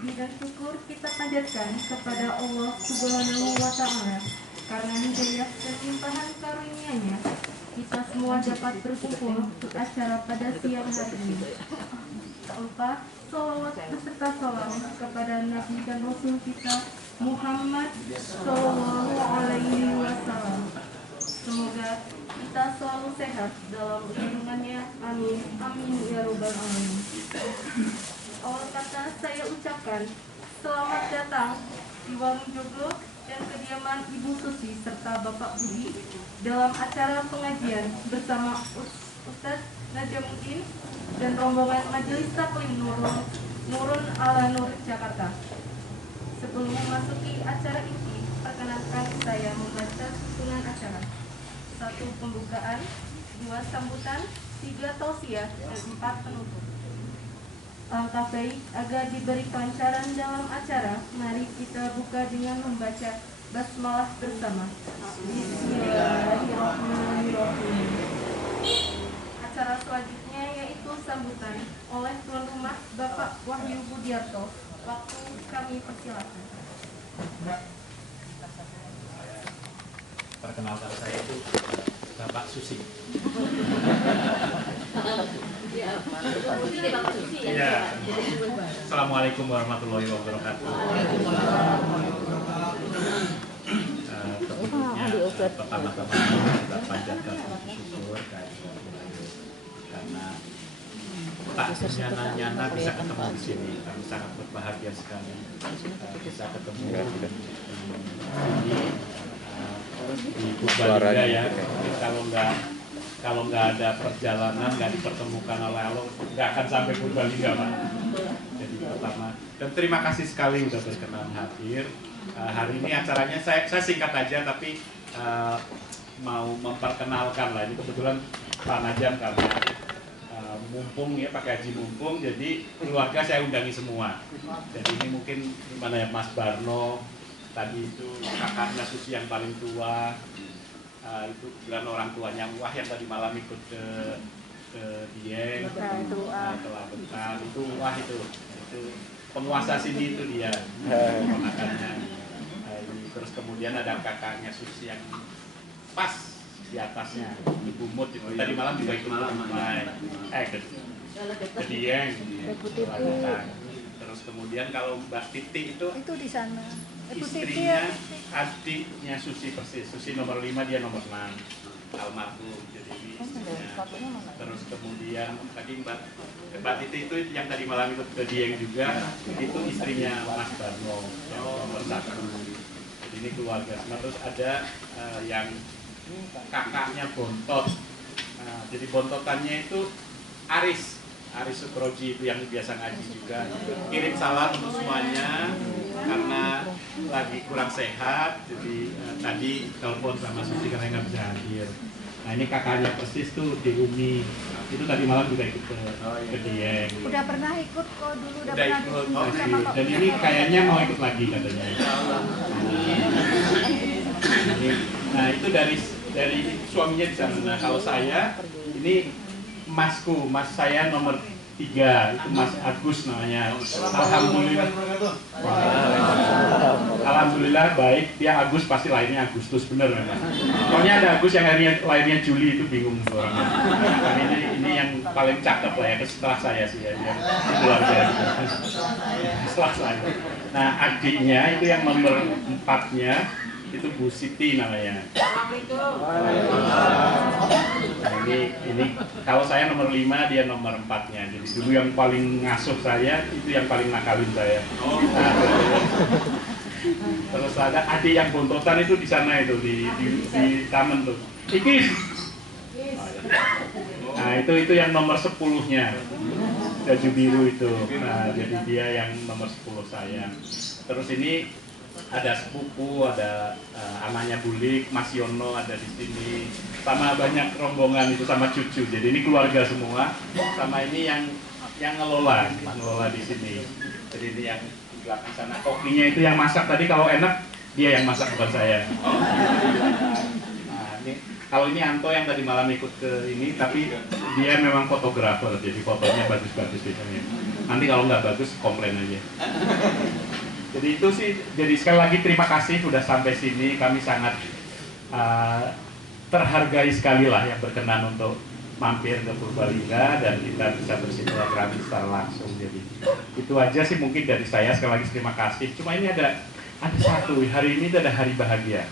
puji dan syukur kita panjatkan kepada Allah Subhanahu wa Ta'ala karena hidayah dan limpahan karunia-Nya kita semua dapat berkumpul untuk acara pada siang hari ini. Tak lupa salawat beserta salam kepada Nabi dan Rasul kita Muhammad Sallallahu Alaihi Wasallam. Semoga kita selalu sehat dalam lindungannya. Amin. Amin ya robbal alamin. Awal kata saya ucapkan selamat datang di Warung Joglo dan kediaman Ibu Susi serta Bapak Budi dalam acara pengajian bersama Ustadz Najamuddin dan rombongan Majelis Taklim Nurun ala Nur Jakarta. Sebelum memasuki acara inti, perkenankan saya membaca susunan acara. 1. Pembukaan, 2. Sambutan, 3. Tausiah, dan 4. Penutup. Langkah baik agar diberi kelancaran dalam acara, mari kita buka dengan membaca basmalah bersama. Bismillahirrahmanirrahim. Acara selanjutnya yaitu sambutan oleh tuan rumah Bapak Wahyu Budiarto. Waktu kami persilakan. Perkenalkan, saya itu Bapak Susi. Ya. Assalamualaikum warahmatullahi wabarakatuh. Tentunya pertama-tama kita panjatkan syukur karena tak nyana bisa ketemu di sini. Kami sangat berbahagia sekali bisa ketemu di Purbalingga ya. Kalau nggak ada perjalanan, nggak dipertemukan oleh Allah, nggak akan sampai Purbalingga, Pak. Jadi pertama, dan terima kasih sekali sudah berkenan hadir. Hari ini acaranya saya singkat aja, tapi mau memperkenalkan lah. Ini kebetulan Pak Najam karena mumpung ya, pakai haji mumpung, jadi keluarga saya undangi semua. Jadi ini mungkin gimana ya, Mas Barno, tadi itu kakaknya Susi yang paling tua. Itu bukan orang tuanya Wah yang tadi malam ikut ke Dieng, telah bekal itu Wah itu penguasa sini itu dia ponakannya. Terus kemudian ada kakaknya Susi yang pas di atasnya Ibu Mut itu tadi malam juga ikut ke Dieng. Terus kemudian kalau Mbak Titi itu di sana. Istrinya, adiknya Susi persis. Susi nomor 5, dia nomor 6. Almarhum. Jadi istrinya. Terus kemudian tadi Mbak Titi itu yang tadi malam ikut ke Dieng juga, itu istrinya Mas Barno yang nomor 1. Jadi ini keluarga semua. Terus ada yang kakaknya Bontot. Jadi bontotannya itu Aris Sukroji, itu yang biasa ngaji juga. Kirim salam untuk semuanya karena lagi kurang sehat, jadi tadi telepon sama Susi karena nggak bisa hadir. Nah ini kakaknya persis tuh di Umi, itu tadi malam juga ikut ke Dieng. Udah pernah ikut kok dulu, udah Udah pernah ikut, sama Pak. dan ini kayaknya mau ikut lagi katanya. Nah itu dari suaminya di sana. Nah kalau saya ini mas saya nomor 3, itu Mas Agus namanya. Alhamdulillah baik, dia Agus pasti lahirnya Agustus, bener memang. Pokoknya ada Agus yang lahirnya Juli, itu bingung orangnya. Karena ini yang paling cakep lah ya, setelah saya sih ya, keluarga setelah saya. Nah adiknya itu yang nomor 4-nya itu Bu Siti namanya. Nah, ini kalau saya nomor 5, dia nomor 4-nya. Jadi dulu yang paling ngasuh saya itu yang paling nakalin saya. Nah, terus ada adik yang bontotan itu di sana itu di taman tuh. Ikis. Nah itu yang nomor 10-nya. Baju biru itu. Nah jadi dia yang nomor 10 saya. Terus ini ada sepupu, ada anaknya Bulik, Mas Yono ada di sini, sama banyak rombongan itu sama cucu. Jadi ini keluarga semua, sama ini yang ngelola di sini. Jadi ini yang di belakang sana, kokinya itu yang masak tadi, kalau enak dia yang masak bukan saya. Nah, ini Kalau ini Anto yang tadi malam ikut ke ini, tapi dia memang fotografer, jadi fotonya bagus-bagus biasanya. Nanti kalau nggak bagus, komplain aja. Jadi itu sih, jadi sekali lagi terima kasih sudah sampai sini. Kami sangat terhargai sekali lah yang berkenan untuk mampir ke Purbalingga dan kita bisa bersilaturahmi secara langsung. Jadi itu aja sih mungkin dari saya. Sekali lagi terima kasih. Cuma ini ada satu, hari ini ada hari bahagia.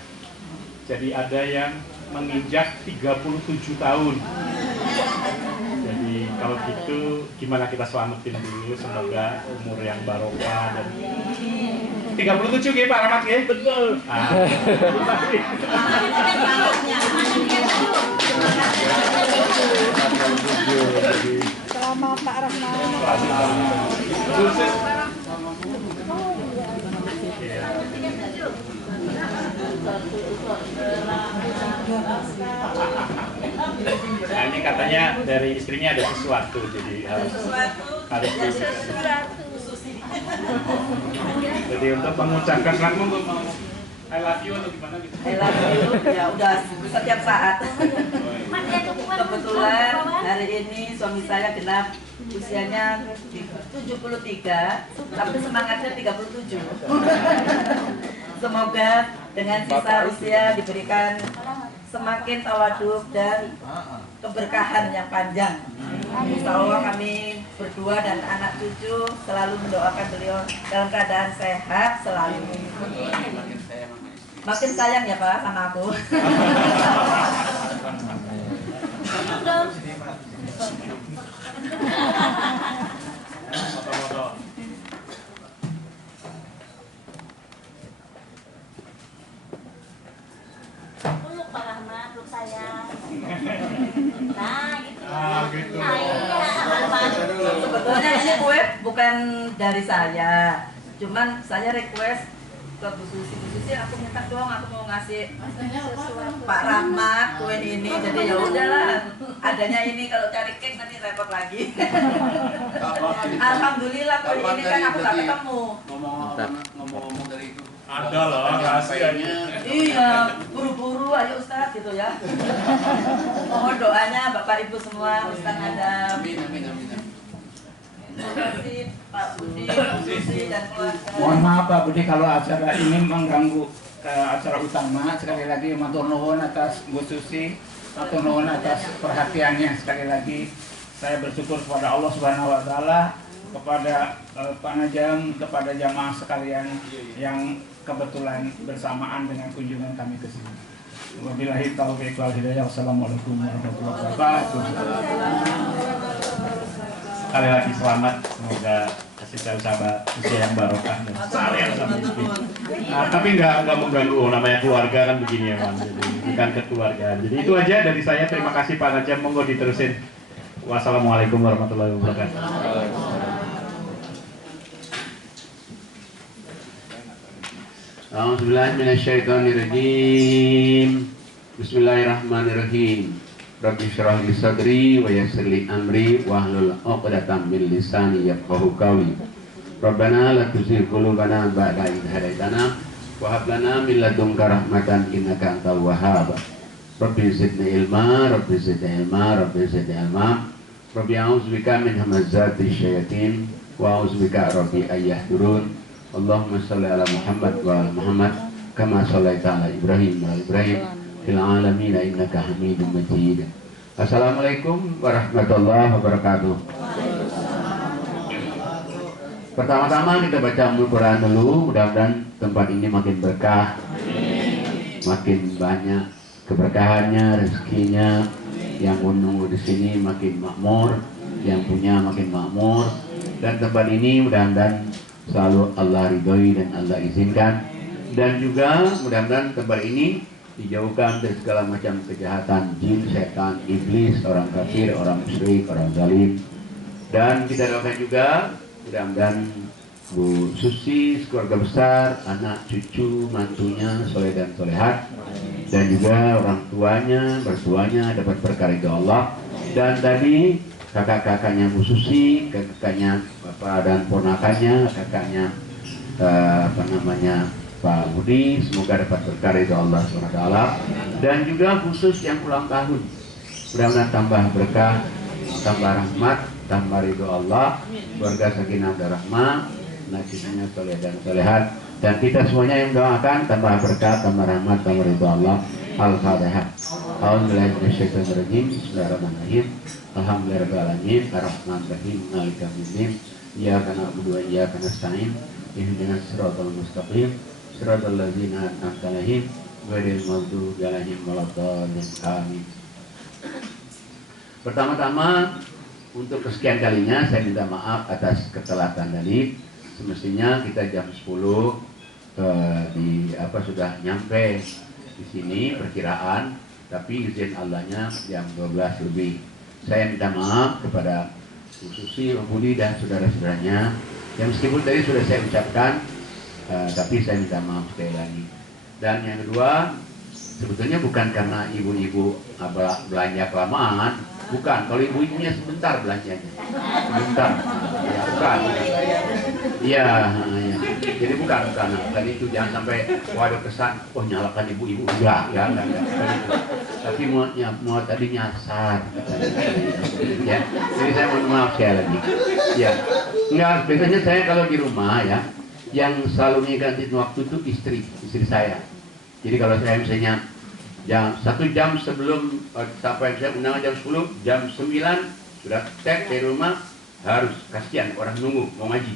Jadi ada yang menginjak 37 tahun. Jadi kalau gitu gimana kita selamatin dulu, semoga umur yang barokah dan 37 ya Pak Rahmat ya? Betul. Selamat Pak Rahmat. Nah ini katanya dari istrinya ada sesuatu, jadi harus jadi untuk mengucapkan selamat mau I love you atau gimana gitu? I love you, ya udah setiap saat. Kebetulan hari ini suami saya genap usianya 73, tapi semangatnya 37. Semoga dengan sisa usia diberikan semakin tawaduk dan keberkahan yang panjang. Insya Allah kami berdua dan anak cucu selalu mendoakan beliau dalam keadaan sehat selalu. Makin sayang ya Pak sama aku. Peluk Pak Rahmat, peluk saya. Nah, gitu. Gitu. Nah, iya. Sebetulnya ini kue bukan dari saya, cuman saya request ke Bu Susi, aku minta dong, aku mau ngasih Pak Rahmat kue ini. Jadi ya udahlah, adanya ini, kalau cari cake nanti repot lagi. Alhamdulillah kue ini kan aku gak ketemu. Ngomong-ngomong dari itu. Ada loh rahasianya. Iya, buru-buru ayo Ustadz gitu ya. Mohon doanya Bapak Ibu semua, Ustadz Adam. Amin, amin, amin. Terima kasih Pak Budi, Bu Susi dan keluarga. Mohon maaf Pak Budi kalau acara ini mengganggu acara utama. Sekali lagi matur nuwun atas Bu Susi, matur nuwun atas perhatiannya. Sekali lagi saya bersyukur kepada Allah Subhanahu wa taala, kepada Pak Najam, kepada jamaah sekalian yang kebetulan bersamaan dengan kunjungan kami ke sini. Wabillahi taufiq wal hidayah. Wassalamualaikum warahmatullahi wabarakatuh. Sekali lagi selamat, semoga kasih tahu sahabat usia yang barokah dan seharian sama istri. Tapi nggak mengganggu, namanya keluarga kan begini ya Bang, jadi bukan kekeluargaan. Jadi itu aja dari saya, terima kasih Pak Najam, monggo diterusin. Wassalamualaikum warahmatullahi wabarakatuh. A'udzubillahi minasyaitonirrajim. Bismillahirrahmanirrahim. Rabbi shrah li sadri wa yassir li amri wahlul 'uqdatam min lisani yafqahu qawli. Rabbana la tuzigh qulubana ba'da idh hadaitana wa hab lana min ladunka rahmatan innaka antal wahhab. Rabbi zidni ilma, Rabbi zidni ilma, Rabbi zidni ilma. Rabbi a'udzubika min hamazati syayatin wa a'udzubika Rabbi ayyahdurun. Allahumma shalli ala Muhammad wa ala Muhammad kama shallaita ala Ibrahim wa ala Ibrahim fil alamin innaka Hamidum Majid. Assalamualaikum warahmatullahi wabarakatuh. Pertama-tama kita baca Al-Quran dulu, mudah-mudahan tempat ini makin berkah, makin banyak keberkahannya, rezekinya. Yang menunggu di sini makin makmur, yang punya makin makmur, dan tempat ini mudah-mudahan selalu Allah ridhoi dan Allah izinkan, dan juga mudah-mudahan tempat ini dijauhkan dari segala macam kejahatan jin, setan, iblis, orang kafir, orang musyrik, orang zalim. Dan kita doakan juga mudah-mudahan Bu Susi, keluarga besar, anak, cucu, mantunya soleh dan solehat, dan juga orang tuanya, mertuanya dapat berkah ridho Allah. Dan tadi kakak-kakaknya Bu Susi, kakaknya bapak dan ponakannya, kakaknya Pak Budi, semoga dapat berkah dari Allah SWT, dan juga khusus yang ulang tahun, mudah-mudahan tambah berkah, tambah rahmat, tambah ridho Allah, keluarga sakinah dan rahmah, nasibnya soleh dan solehat, dan kita semuanya yang doakan tambah berkah, tambah rahmat, tambah ridho Allah. Al-Fatihah. A'udzubillahiminasyaitonirrajim. Bismillahirrahmanirrahim. Alhamdulillahirrahmanirrahim. Ar-Rahmanirrahim. Maliki yaumiddin. Iyyaka na'budu wa iyyaka nasta'in. Ihdinas siratal mustaqim. Siratal ladzina an'amta 'alaihim ghairil maghdubi 'alaihim waladdallin. Amin. Pertama-tama, untuk kesekian kalinya saya minta maaf atas ketelatan tadi. Semestinya kita jam 10 sudah nyampe di sini perkiraan, tapi izin Allahnya jam 12 lebih. Saya minta maaf kepada Bu Susi, Om Budi dan saudara-saudaranya yang meskipun tadi sudah saya ucapkan, tapi saya minta maaf sekali lagi. Dan yang kedua, sebetulnya bukan karena ibu-ibu belanja kelamaan, bukan. Kalau ibu-ibunya sebentar belanjanya, sebentar, ya, bukan. Iya, ya. Jadi bukan. Tadi itu jangan sampai ada kesan, nyalakan ibu-ibu, enggak. Tapi mau tadi nyasar, ya. Jadi saya mohon maaf sekali lagi. Ya, enggak. Biasanya saya kalau di rumah ya, yang selalu mengganti waktu itu istri saya. Jadi kalau saya misalnya satu jam sebelum sampai saya undangan jam 10, jam 9 sudah cek di rumah, harus kasihan orang nunggu mau ngaji.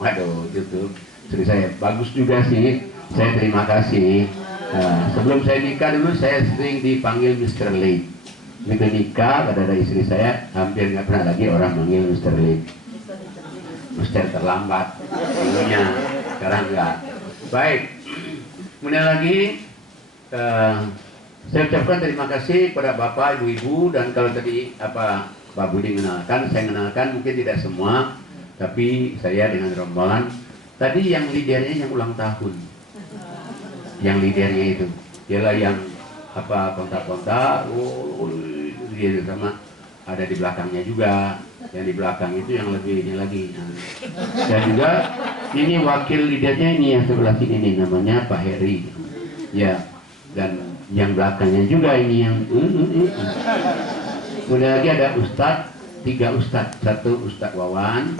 Waduh, gitu. Istri saya bagus juga sih. Saya terima kasih. Sebelum saya nikah dulu saya sering dipanggil Mr. Late. Begitu nikah pada istri saya hampir nggak pernah lagi orang manggil Mr. Late. Mr. terlambat dulunya, sekarang enggak. Baik. Kemudian lagi saya ucapkan terima kasih kepada Bapak, Ibu-ibu, dan kalau tadi Pak Budi mengenalkan, saya mengenalkan mungkin tidak semua, tapi saya dengan rombongan. Tadi yang leadernya yang ulang tahun, yang leadernya itu, dialah yang kontak-kontak, dia sama ada di belakangnya juga, yang di belakang itu yang lebih ini lagi. Dan juga ini wakil leadernya ini yang sebelah sini nih, namanya Pak Heri, ya, dan yang belakangnya juga ini yang Kemudian lagi ada Ustadz, 3 Ustadz, 1 Ustadz Wawan,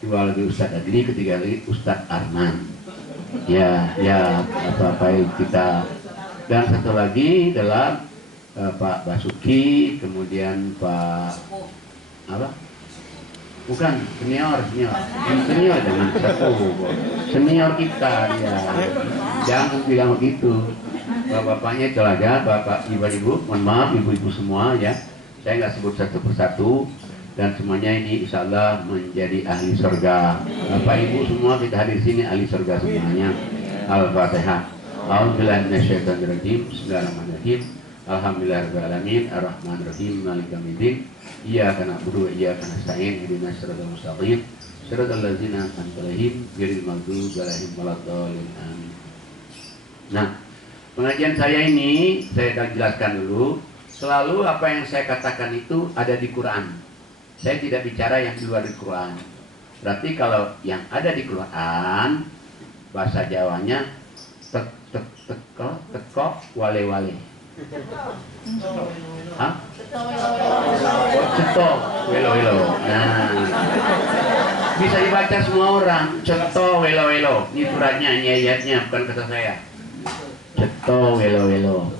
2 lagi Ustadz Adli, 3 lagi Ustadz Arman. Ya, baik kita. Dan 1 lagi adalah Pak Basuki, kemudian Pak bukan senior jangan senior kita ya, jangan bilang begitu. Bapaknya itu aja, bapak ibu, mohon maaf ibu-ibu semua ya, saya nggak sebut satu persatu, dan semuanya ini insya Allah menjadi ahli surga. Bapak ibu semua kita hadir sini ahli surga semuanya. Al-Fatihah. A'udzubillahiminasyaitonirrajim. Bismillahirrahmanirrahim. Alhamdulillahirrahmanirrahim. Ar-Rahmanirrahim. Maliki yaumiddin. Iyyaka na'budu wa iyyaka nasta'in. Ihdinas siratal mustaqim. Siratal ladzina an'amta 'alaihim ghairil maghdubi 'alaihim waladdallin. Amin. Nah, pengajian saya ini saya akan jelaskan dulu. Selalu apa yang saya katakan itu ada di Quran. Saya tidak bicara yang di luar di Quran. Berarti kalau yang ada di Quran, bahasa Jawanya teko wale-wale. Hah? Ceto welo-welo. Nah, bisa dibaca semua orang. Ceto welo-welo. Ini suratnya, ini ayatnya, bukan kata saya. Ceto welo-welo.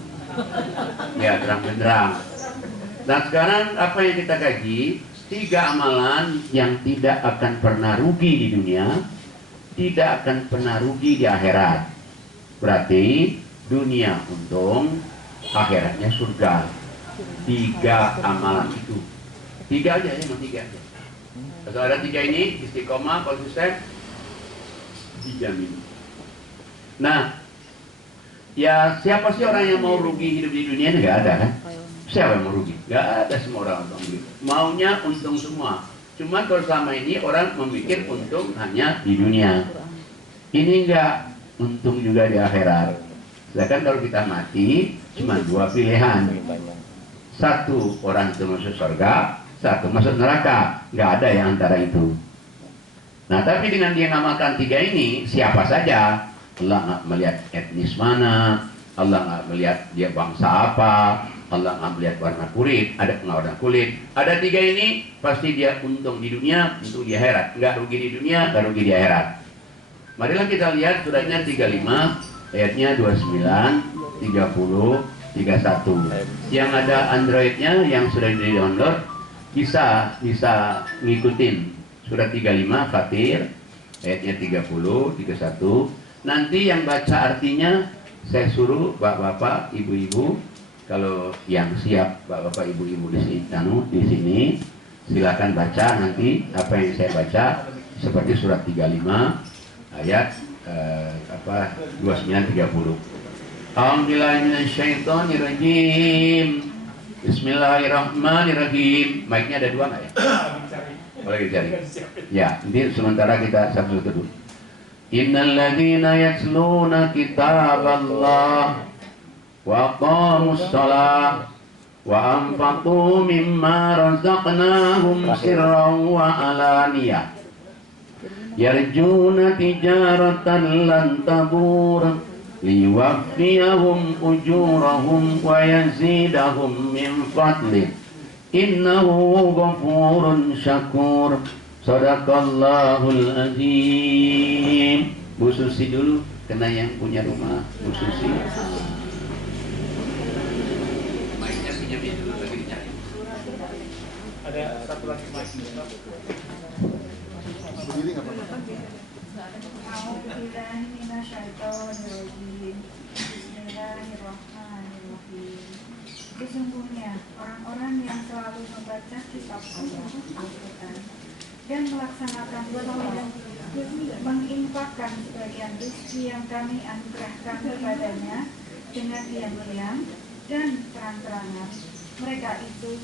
Ya, terang benderang. Dan sekarang apa yang kita kaji? 3 amalan yang tidak akan pernah rugi di dunia, tidak akan pernah rugi di akhirat. Berarti dunia untung, akhiratnya surga. 3 amalan itu. 3 aja, emang 3 aja. Kalau ada 3 ini, istiqomah, konsisten, dijamin. Nah, ya siapa sih orang yang mau rugi hidup di dunia ini? Nggak ada kan? Siapa yang mau rugi? Nggak ada, semua orang rugi. Maunya untung semua. Cuma kalau selama ini orang memikir untung hanya di dunia. Ini enggak, untung juga di akhirat. Sedangkan kalau kita mati, cuma 2 pilihan. 1 orang itu masuk surga, 1 masuk neraka. Nggak ada yang antara itu. Nah, tapi dengan dia ngamalkan 3 ini, siapa saja Allah nggak melihat etnis mana, Allah nggak melihat dia bangsa apa, Allah nggak melihat warna kulit, ada nggak warna kulit. Ada tiga ini pasti dia untung di dunia, untung di akhirat. Nggak rugi di dunia, nggak rugi di akhirat. Marilah kita lihat suratnya 35, ayatnya 29, 30, 31. Yang ada Androidnya yang sudah di-download bisa ngikutin surat 35 Fatir ayatnya 30, 31. Nanti yang baca artinya saya suruh bapak-bapak, ibu-ibu, kalau yang siap bapak-bapak, ibu-ibu di sini silakan baca nanti apa yang saya baca seperti surat 35 ayat 29 30. Alhamdulillahirrahmanirrahim. Bismillahirrahmanirrahim. Mic-nya ada dua nggak ya? Boleh dicari. Ya, nanti sementara kita satu-satu dulu. Innal ladzina yatluna kitaballah wa aqamus shalah wa anfaqu mimma razaqnahum sirran wa alaniyah yarjuna tijaratan lan tabur liyuwaffiyahum ujurahum wa yazidahum min fadlih innahu ghafurun syakur. Sadaqallahul azim. Bu Susi dulu, kena yang punya rumah. Bu Susi. Mic-nya pinjamin dulu, lagi dicari. Ada satu lagi mic. Berdiri nggak apa-apa. Bismillahirrahmanirrahim. Sesungguhnya orang-orang yang selalu membaca kitab Allah Al-Quran dan melaksanakan dan menginfakkan sebagian rezeki yang kami anugerahkan kepadanya dengan diam-diam dan terang-terangan, mereka itu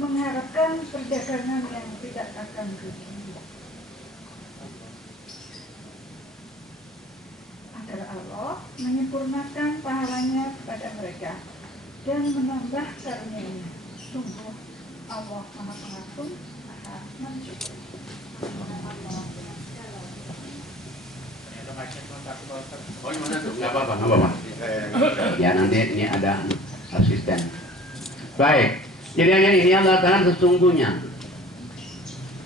mengharapkan perdagangan yang tidak akan rugi agar Allah menyempurnakan pahalanya kepada mereka dan menambah karunia-Nya. Sungguh Allah Maha Pengampun, Maha Mensyukuri. Oh, gimana tuh? Nggak apa-apa, nggak apa-apa. Ya nanti ini ada asisten. Baik. Jadi ini Allah Ta'ala sesungguhnya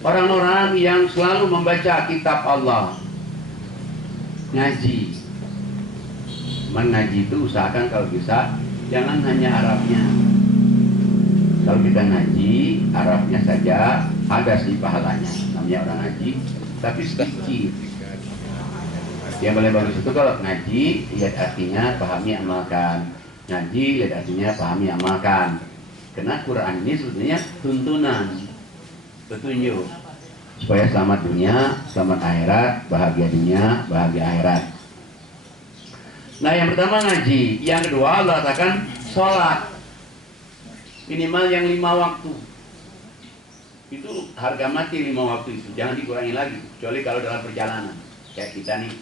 orang-orang yang selalu membaca kitab Allah, ngaji. Mengaji itu usahakan kalau bisa jangan hanya Arabnya. Kalau kita ngaji Arabnya saja ada sih pahalanya, namanya orang ngaji, tapi sedikit. Yang paling bagus itu kalau ngaji lihat artinya, pahami, amalkan. Ngaji lihat artinya, pahami, amalkan. Karena Quran ini sebetulnya tuntunan, petunjuk supaya selamat dunia, selamat akhirat, bahagia dunia, bahagia akhirat. Nah, yang pertama ngaji, yang kedua Allah katakan sholat minimal yang 5 waktu. Itu harga mati 5 waktu itu, jangan dikurangi lagi, kecuali kalau dalam perjalanan. Kayak kita nih,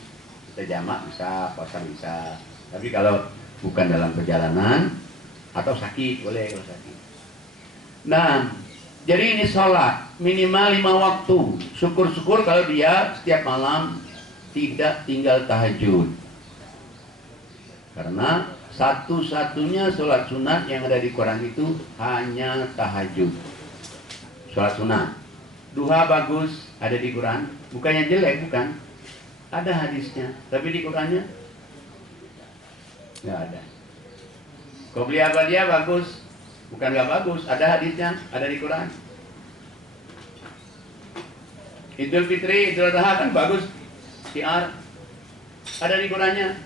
kita jamak bisa, puasa bisa. Tapi kalau bukan dalam perjalanan atau sakit, boleh kalau sakit. Nah, jadi ini sholat minimal 5 waktu. Syukur-syukur kalau dia setiap malam tidak tinggal tahajud. Karena satu-satunya sholat sunat yang ada di Quran itu hanya tahajud. Sholat sunat. Duha bagus ada di Quran. Bukannya jelek, bukan. Ada hadisnya. Tapi di Qurannya nggak ada. Qobliyah Ba'diyah bagus. Bukan nggak bagus, ada hadisnya, ada di Quran. Idul Fitri, Idul Adha kan bagus, syiar, ada di Qurannya.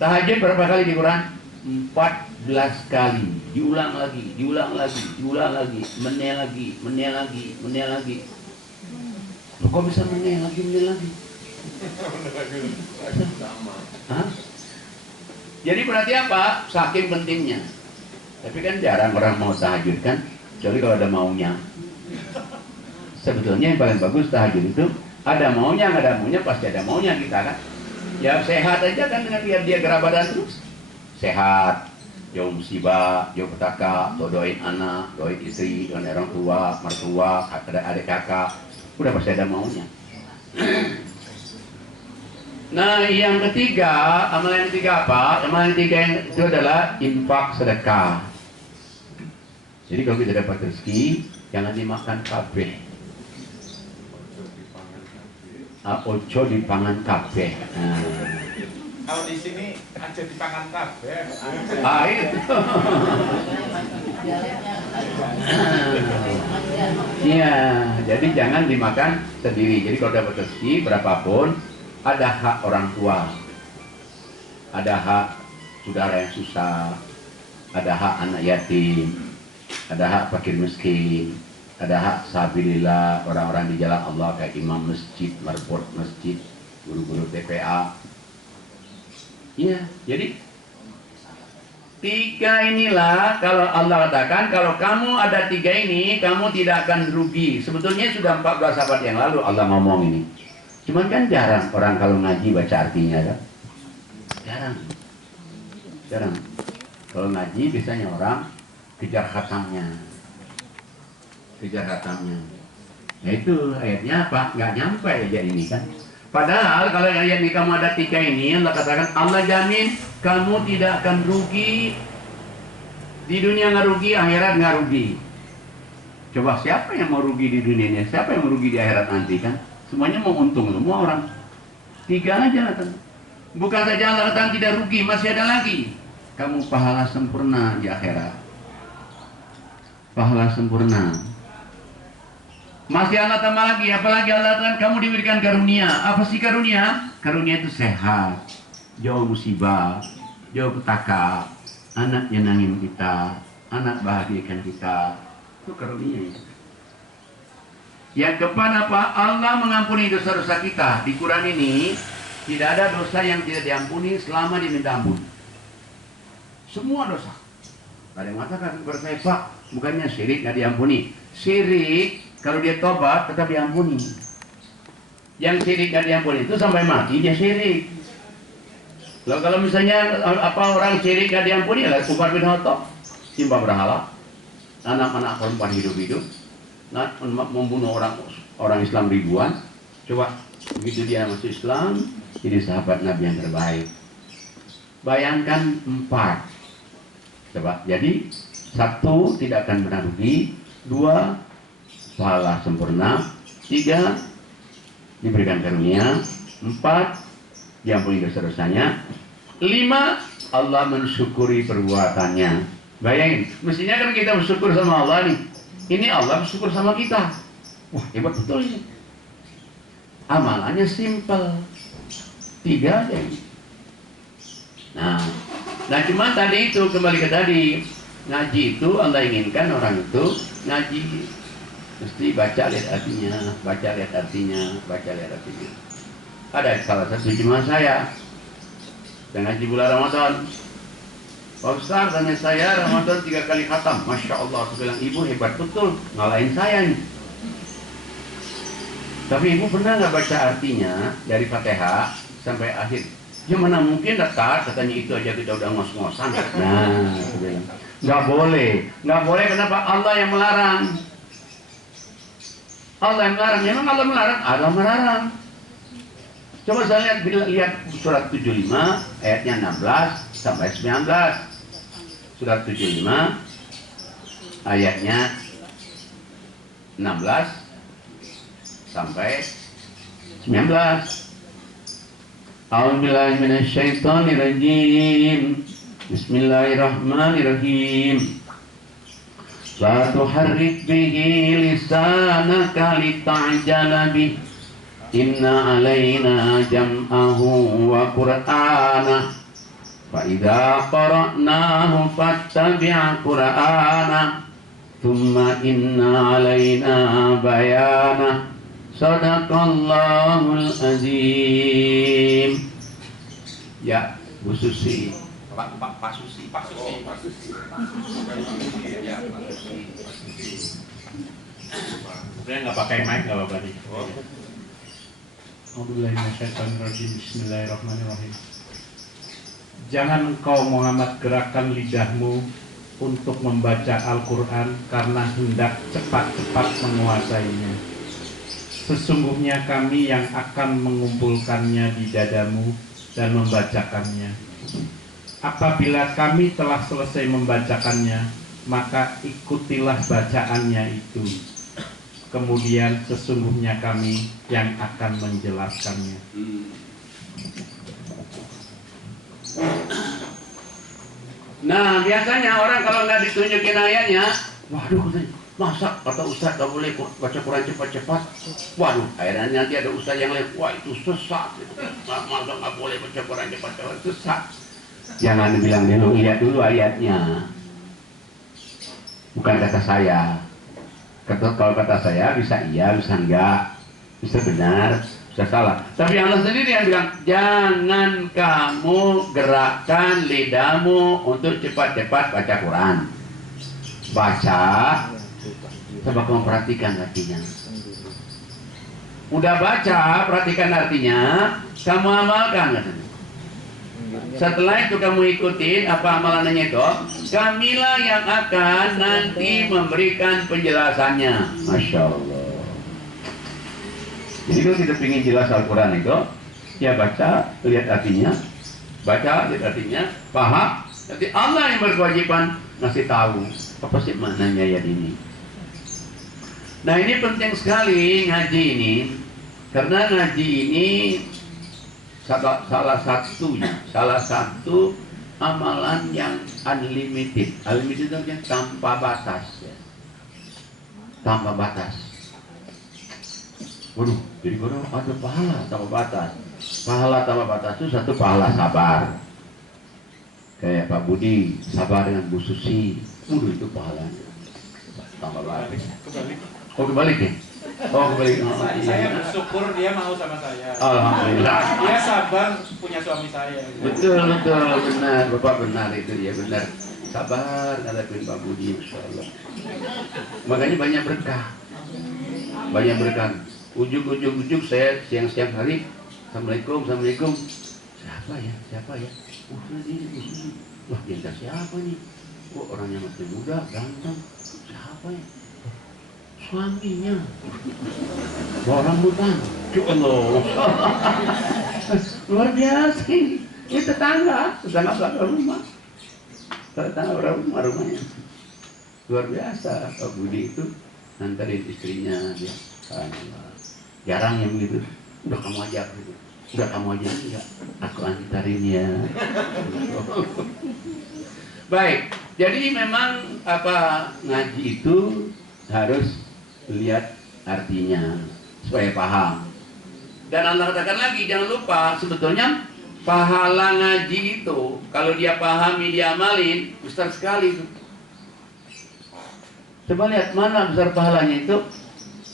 Tahajud berapa kali di Quran? 14 kali, diulang lagi, diulang lagi, diulang lagi, menel lagi, menel lagi, menel lagi. Loh, kok bisa menel lagi, menel lagi? Hah? Jadi berarti apa? Saking pentingnya. Tapi kan jarang orang mau tahajud kan, kecuali kalau ada maunya. Sebetulnya yang paling bagus tahajud itu ada maunya, nggak ada maunya, pasti ada maunya kita kan. Ya sehat aja kan dengan dia gerah badan terus. Sehat, jauh musibah, jauh petaka, tuh doain anak, doain istri, doain orang tua, mertua, adik kakak, udah pasti ada maunya. Nah, yang ketiga, amalan yang ketiga apa? Amalan yang ketiga itu adalah infak sedekah. Jadi kalau kita dapat rezeki, jangan dimakan kabeh. Ojo dipangan kabeh. Kalau di sini aja dipangan kabeh. Itu. Iya, jadi jangan dimakan sendiri. Jadi kalau dapat rezeki berapapun, ada hak orang tua, ada hak saudara yang susah, ada hak anak yatim, ada hak fakir miskin, ada hak sabilillah, orang-orang di jalan Allah kayak imam masjid, marbot masjid, guru-guru TPA. Iya, jadi tiga inilah kalau Allah katakan kalau kamu ada tiga ini kamu tidak akan rugi. Sebetulnya sudah 14 abad yang lalu Allah ngomong ini. Cuman kan jarang orang kalau ngaji baca artinya kan? Jarang. Kalau ngaji biasanya orang kejar khatamnya. Nah itu ayatnya apa? Nggak nyampe aja ini kan? Padahal kalau ayat ini kamu ada tiga ini, Allah katakan Allah jamin kamu tidak akan rugi. Di dunia nggak rugi, akhirat nggak rugi. Coba siapa yang mau rugi di dunia ini? Siapa yang mau rugi di akhirat nanti kan? Semuanya mau untung semua orang. Tiga aja kan. Bukan saja Allah katakan tidak rugi, masih ada lagi. Kamu pahala sempurna di akhirat. Pahala sempurna. Masih Allah tambah lagi, apalagi Allah kan kamu diberikan karunia. Apa sih karunia? Karunia itu sehat, jauh musibah, jauh petaka, anak nyenangin kita, anak bahagiakan kita. Itu karunia itu. Yang keempat apa? Allah mengampuni dosa-dosa kita. Di Quran ini tidak ada dosa yang tidak diampuni selama diminta ampun. Semua dosa. Ada yang mengatakan kepada saya, Pak, bukannya syirik nggak diampuni. Syirik kalau dia tobat tetap diampuni. Yang syirik nggak diampuni itu sampai mati dia syirik. Loh, kalau misalnya orang syirik nggak diampuni, lah Umar bin Khattab simbah berhala, anak-anak perempuan hidup-hidup, membunuh orang Islam ribuan. Coba begitu dia masuk Islam, jadi sahabat Nabi yang terbaik. Bayangkan 4. Coba, jadi 1 tidak akan pernah rugi, 2 pahala sempurna, 3 diberikan karunia, 4 diampuni dosa-dosanya, 5 Allah mensyukuri perbuatannya. Bayangin, mestinya kan kita bersyukur sama Allah nih. Ini Allah bersyukur sama kita. Wah, hebat betul ini. Amalannya simple, 3 aja ini. Nah cuma tadi itu kembali ke tadi, ngaji itu Allah inginkan orang itu ngaji mesti baca lihat artinya, baca lihat artinya. Ada salah satu jemaah saya yang ngaji bulan Ramadan. Pak Ustaz tanya saya Ramadan 3 kali khatam. Masya Allah, aku bilang ibu hebat betul, ngalahin saya nih. Tapi ibu pernah nggak baca artinya dari Fatihah sampai akhir? Ya mana mungkin dekat, katanya itu aja kita udah ngos-ngosan. Nah, aku bilang nggak boleh. Kenapa? Allah yang melarang. Memang Allah melarang. Allah melarang. Coba saya lihat surat 75 ayatnya 16 sampai 19. Surat 75 ayatnya 16 sampai 19. A'udzubillahi minasyaitonirrajim. Bismillahirrahmanirrahim. La tuharrik bihi lisanaka lita'jala bih. Inna alaina jam'ahu wa qur'ana. Fa idza qara'nahu fattabi' qur'ana. Thumma inna alaina bayana. Sadaqallahul azim. Ya, Bu Susi. Pak Susi. Ya, Pak Susi. Saya nggak pakai mic nggak apa-apa nih. Bismillahirrahmanirrahim. Jangan engkau Muhammad gerakkan lidahmu untuk membaca Al-Quran karena hendak cepat-cepat menguasainya. Sesungguhnya kami yang akan mengumpulkannya di dadamu dan membacakannya. Apabila kami telah selesai membacakannya, maka ikutilah bacaannya itu. Kemudian sesungguhnya kami yang akan menjelaskannya. Nah, biasanya orang kalau nggak ditunjukin ayatnya, waduh, masa kata Ustaz nggak boleh baca Quran cepat-cepat? Waduh, akhirnya nanti ada Ustaz yang lain, wah itu sesat, masa nggak boleh baca Quran cepat-cepat, sesat. Jangan bilang dulu, lihat dulu ayatnya. Bukan kata saya. Kalau kata saya bisa iya, bisa enggak, bisa benar, bisa salah. Tapi Allah sendiri yang bilang, jangan kamu gerakkan lidahmu untuk cepat-cepat baca Quran. Baca, coba kamu perhatikan artinya. Udah baca, perhatikan artinya, kamu amalkan katanya. Setelah itu kamu ikutin apa amalannya itu, kamilah yang akan nanti memberikan penjelasannya. Masya Allah. Jadi kalau kita ingin jelas Al-Quran itu, ya baca, lihat artinya, baca, lihat artinya, paham. Nanti Allah yang berkewajiban ngasih tahu apa sih maknanya ayat ini. Nah ini penting sekali ngaji ini, karena ngaji ini salah satu amalan yang unlimited. Unlimited itu tanpa batas, ya. Tanpa batas. Waduh, jadi kalau ada pahala tanpa batas. Pahala tanpa batas itu satu pahala sabar. Kayak Pak Budi sabar dengan Bu Susi, itu pahalanya tanpa batas. Oh kebalik ya? Oh kebalik. Saya bersyukur dia mau sama saya. Alhamdulillah. Dia sabar punya suami saya. Betul benar, Bapak benar itu dia benar. Sabar ngadepin Pak Budi, Masya Allah. Makanya banyak berkah. Banyak berkah. Ujuk saya siang-siang hari, Assalamualaikum. Siapa ya? Ini. Wah, dia siapa nih? Oh, orangnya masih muda, ganteng. Siapa ya? Suaminya. Bawa rambutan. Allah. Luar biasa ini. Ini tetangga belakang rumah. Tetangga rumahnya. Luar biasa. Pak Budi itu nantarin istrinya dia. Jarang yang begitu. Udah kamu ajak gitu. Udah kamu ajak enggak? Aku antarin ya. Baik. Jadi memang ngaji itu harus lihat artinya supaya paham. Dan Allah katakan lagi, jangan lupa sebetulnya pahala ngaji itu kalau dia pahami, dia amalin, besar sekali itu. Coba lihat mana besar pahalanya itu.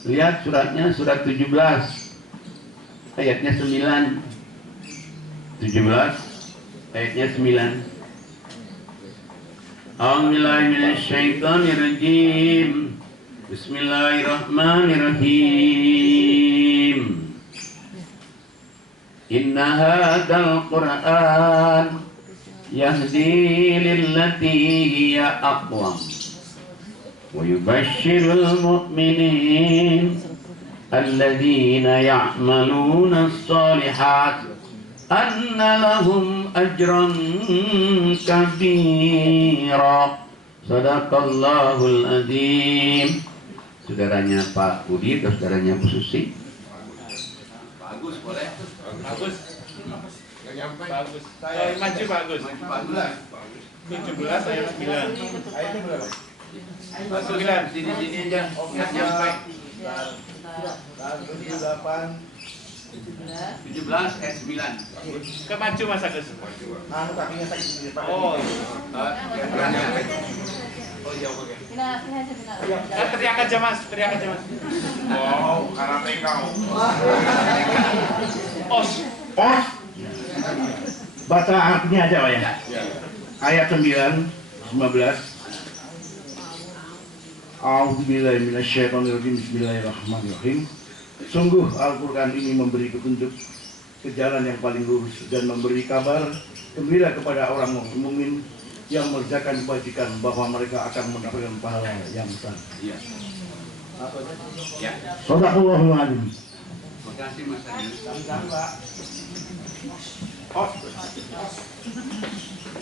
Lihat suratnya, surat 17 ayatnya 9. 17 ayatnya 9. A'udzubillahi minasyaitonirrajim. Bismillahirrahmanirrahim. Inna hadzal Qur'an yahdi lillati hiya aqwam wa yubashshirul mu'minin alladzina ya'maluna as-solihat anna lahum ajran kabira. Sadaqallahul azim. Saudaranya Pak Budi atau saudaranya Bu Susi? Bagus, boleh. Bagus. Bagus. Saya maju bagus. 17 saya 9. Ayatnya berapa? 9. Sini aja. Enggak sampai. 17 ayat 9. Ke maju Mas Agus. kakinya sakit. Oh. Oh iya, oke. Teriak aja Mas. Wow, karena kau. Os. Baca artinya aja Pak ya. Ayat 9, 15. A'udzubillahi minasyaitonirrajim. Bismillahirrahmanirrahim. Sungguh Al-Quran ini memberi petunjuk ke jalan yang paling lurus dan memberi kabar gembira kepada orang mukmin yang mengerjakan kebajikan bahwa mereka akan mendapatkan pahala yang besar. Iya. Ya. Shadaqallahul adzim. Terima kasih Mas Adi.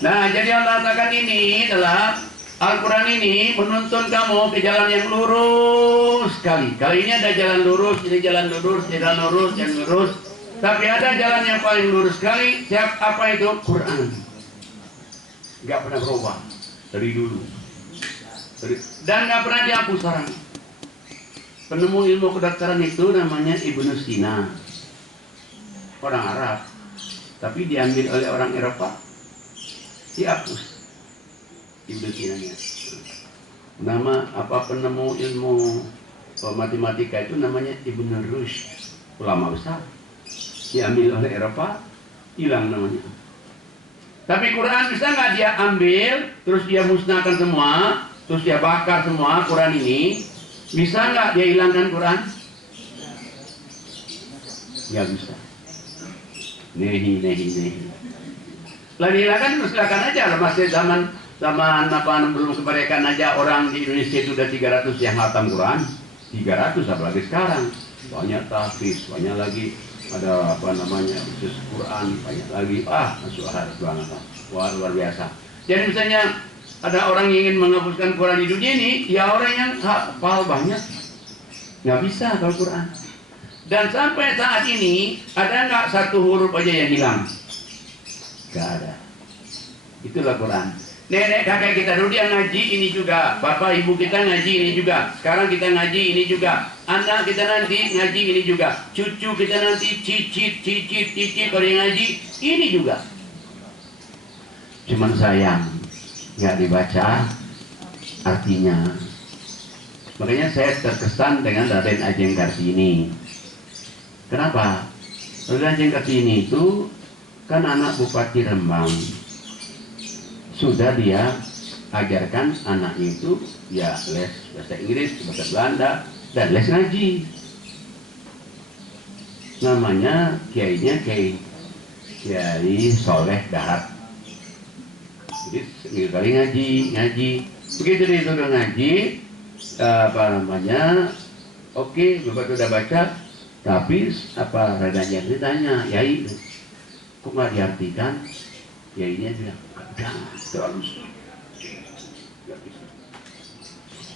Nah, jadi Allah katakan ini adalah Al-Quran ini menuntun kamu ke jalan yang lurus sekali. Kali ini ada jalan lurus, ini jalan lurus, jalan lurus, yang lurus. Tapi ada jalan yang paling lurus sekali. Siap apa itu? Quran. Gak pernah berubah dari dulu. Dan gak pernah dihapus orang. Penemu ilmu kedokteran itu namanya Ibnu Sina. Orang Arab. Tapi diambil oleh orang Eropa. Dihapus. Ibnu Sina-nya. Nama apa penemu ilmu matematika itu namanya Ibnu Rushd, ulama besar. Diambil oleh Eropa, hilang namanya. Tapi Quran bisa nggak dia ambil, terus dia musnahkan semua, terus dia bakar semua Quran ini? Bisa nggak dia hilangkan Quran? Nggak bisa. Nehi. Lah dihilangkan terus silakan aja. Masih zaman apa belum kemerdekaan aja orang di Indonesia itu udah 300 yang hatam Quran. 300 apalagi sekarang. Banyak tahfiz, banyak lagi ada apa namanya khusus Quran, banyak lagi masuk hadis banget. Wah, luar biasa. Jadi misalnya ada orang yang ingin menghapuskan Quran di dunia ini, ya orang yang hafal banyak nggak bisa kalau Quran. Dan sampai saat ini ada nggak satu huruf aja yang hilang? Nggak ada. Itulah Quran. Nenek kakek kita dulu dia ngaji ini juga, bapak ibu kita ngaji ini juga, sekarang kita ngaji ini juga, anak kita nanti ngaji ini juga, cucu kita nanti cicit kalau yang ngaji ini juga. Cuman sayang nggak dibaca artinya. Makanya saya terkesan dengan Raden Ajeng Kartini. Kenapa? Raden Ajeng Kartini itu kan anak Bupati Rembang. Sudah dia ajarkan anaknya itu ya les bahasa Inggris, bahasa Belanda, dan les ngaji. Namanya kiainya Kiai Soleh Darat. Jadi seminggu kali ngaji. Begitu dia sudah ngaji, oke, bapak sudah baca, tapi radanya ditanya, Yai, kok nggak diartikan? Yainya bilang, terlalu suci.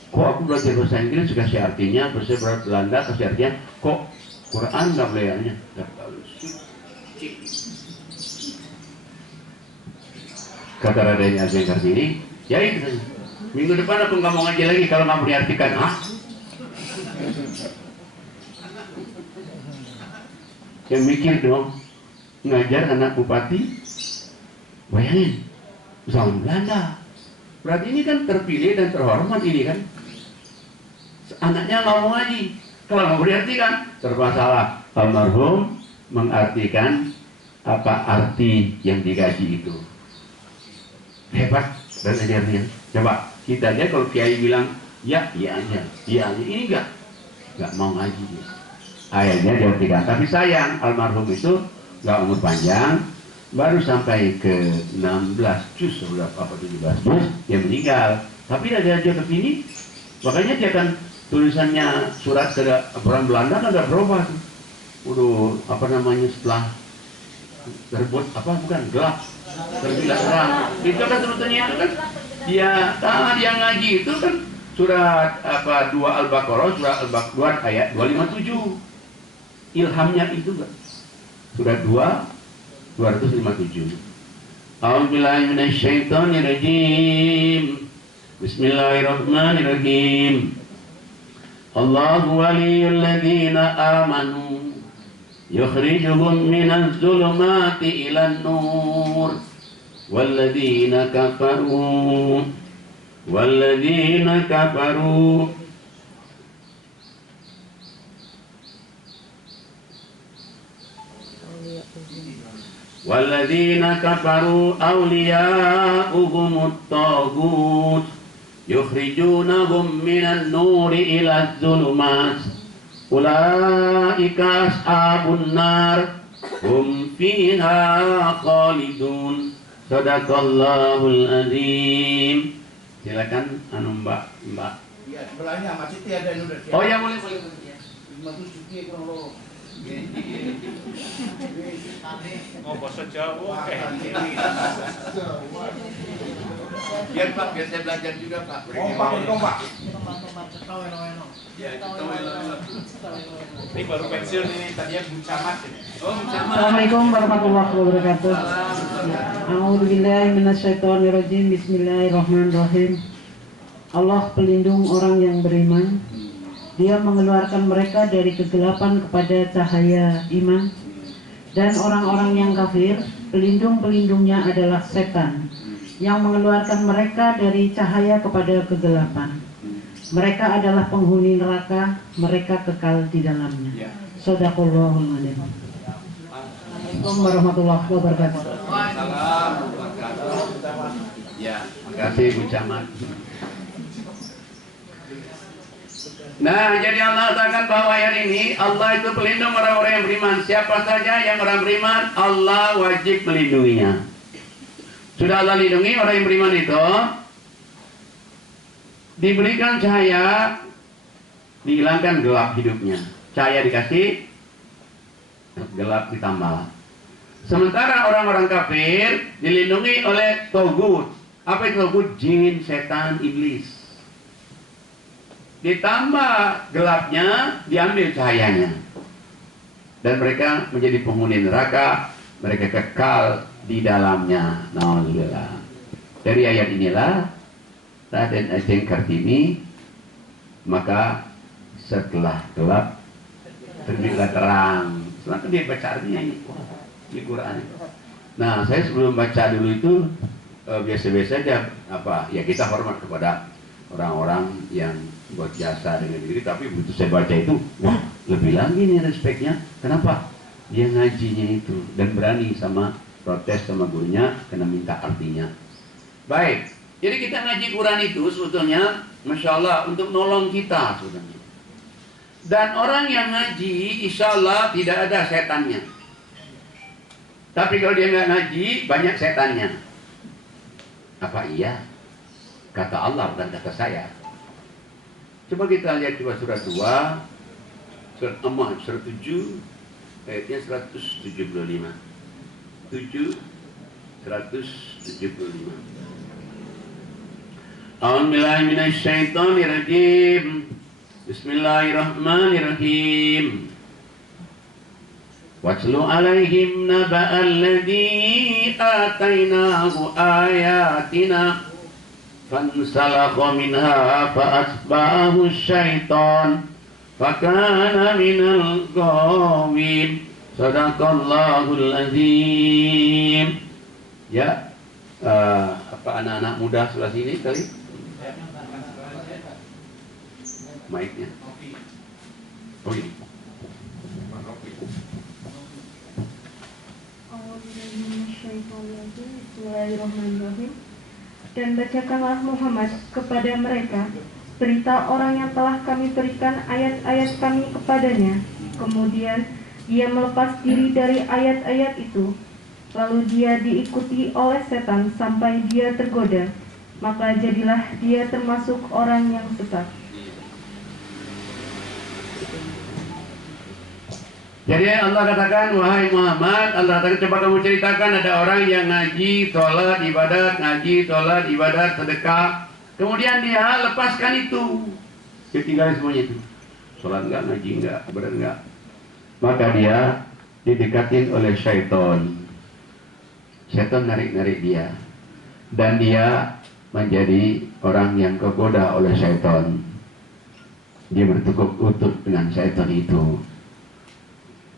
Kok aku belajar bahasa Inggris kasih artinya, bahasa Belanda kasih artinya, kok Quran nggak belajarnya? Terlalu suci. Kata Raden Ajeng Kartini, Yai, minggu depan aku nggak mau ngaji lagi kalau nggak mau diartikan. Yang mikir dong, ngajar anak bupati. Bayangin, zaman Belanda. Berarti ini kan terpilih dan terhormat ini kan. Anaknya nggak mau ngaji. Kalau nggak diartikan, termasalah. Almarhum mengartikan apa arti yang digaji itu. Hebat dan ajarnya. Coba kita aja kalau kiai bilang ya aja, ini nggak mau ngaji. Akhirnya diartikan. Tapi sayang almarhum itu nggak umur panjang. Baru sampai ke 16 juz, 17 juz, dia meninggal. Tapi dia aja ke sini, makanya dia kan tulisannya surat ke orang Belanda kan nggak berubah. Setelah terbut gelap, terbilang terang. Itu kan sebetulnya itu kan dia ngaji itu kan surat 2 Al-Baqarah, surat Al-Baqarah ayat 257. Ilhamnya itu kan surat 257. A'udzubillahi minasyaitonirrajim. Bismillahirrahmanirrahim. Allahu waliyul ladzina amanu yukhrijuhum minaz zulumati ilan nur walladzina kafaru والذين كفروا أولياؤهم الطاغوت يخرجونهم من النور إلى الظلمات أولئك أصحاب النار hum fiha khalidun. Sadaqallahul azim. Silakan Mbak. Ya, sebelahnya masih tiada yang udah. Oh ya, boleh. Oh, bahasa Jawa. Biar Pak, biar saya belajar juga Pak. Kompak. Ya, Ini baru pensiun ini, tadinya Bu Camat ini. Oh, Bu Camat. Assalamualaikum warahmatullahi wabarakatuh. A'udzubillahi minasyaitonirrajim. Bismillahirrahmanirrahim. Allah pelindung orang yang beriman. Dia mengeluarkan mereka dari kegelapan kepada cahaya iman. Dan orang-orang yang kafir, pelindung-pelindungnya adalah setan yang mengeluarkan mereka dari cahaya kepada kegelapan. Mereka adalah penghuni neraka, mereka kekal di dalamnya. Shadaqallahul adzim. Assalamualaikum warahmatullahi wabarakatuh. Ya, makasih Bu Camat. Nah, jadi Allah katakan bahwa ayat ini Allah itu pelindung orang-orang yang beriman. Siapa saja yang orang beriman, Allah wajib melindunginya. Sudah Allah lindungi orang yang beriman itu, diberikan cahaya, dihilangkan gelap hidupnya. Cahaya dikasih, gelap ditambah. Sementara orang-orang kafir dilindungi oleh togut. Apa itu togut? Jin, setan, iblis. Ditambah gelapnya, diambil cahayanya. Dan mereka menjadi penghuni neraka, mereka kekal di dalamnya. Nauzubillah. Dari ayat inilah Raden Ajeng Kartini, maka setelah gelap terbitlah terang. Setelah dia baca artinya ini di Quran. Nah, saya sebelum baca dulu itu biasa-biasa aja ya kita hormat kepada orang-orang yang buat jasa dengan diri, tapi begitu saya baca itu, wah, lebih lagi nih respeknya. Kenapa? Dia ngajinya itu dan berani sama protes sama gurunya karena minta artinya. Baik, jadi kita ngaji Quran itu sebetulnya, Masya Allah, untuk nolong kita sebetulnya. Dan orang yang ngaji, insya Allah tidak ada setannya. Tapi kalau dia nggak ngaji, banyak setannya. Apa iya? Kata Allah bukan kata saya. Coba kita lihat coba surat 2, surat Amr, surat 7, ayatnya 175. 7, 175. A'udzubillahi minasyaitonirrajim. Bismillahirrahmanirrahim. Watlu alaihim naba'al ladzi atainahu ayatina fansalakha minha fa'atba'ahu syaitan fakana minal ghawin. Sadaqallahul azim. Ya, apa anak-anak muda sebelah sini kali? Mic-nya. Oh ini. Bismillahirrahmanirrahim. Dan bacakanlah Muhammad kepada mereka berita orang yang telah kami berikan ayat-ayat kami kepadanya. Kemudian dia melepas diri dari ayat-ayat itu. Lalu dia diikuti oleh setan sampai dia tergoda. Maka jadilah dia termasuk orang yang sesat. Jadi Allah katakan, wahai Muhammad, Allah katakan, coba kamu ceritakan ada orang yang ngaji, sholat, ibadat, ngaji, sholat, ibadat, sedekah. Kemudian dia lepaskan itu. Dia tinggalin semuanya itu. Sholat enggak, ngaji enggak, ibadat enggak. Maka dia didekatin oleh syaitan. Syaitan narik-narik dia. Dan dia menjadi orang yang kegoda oleh syaitan. Dia bertukuk lutut dengan syaitan itu.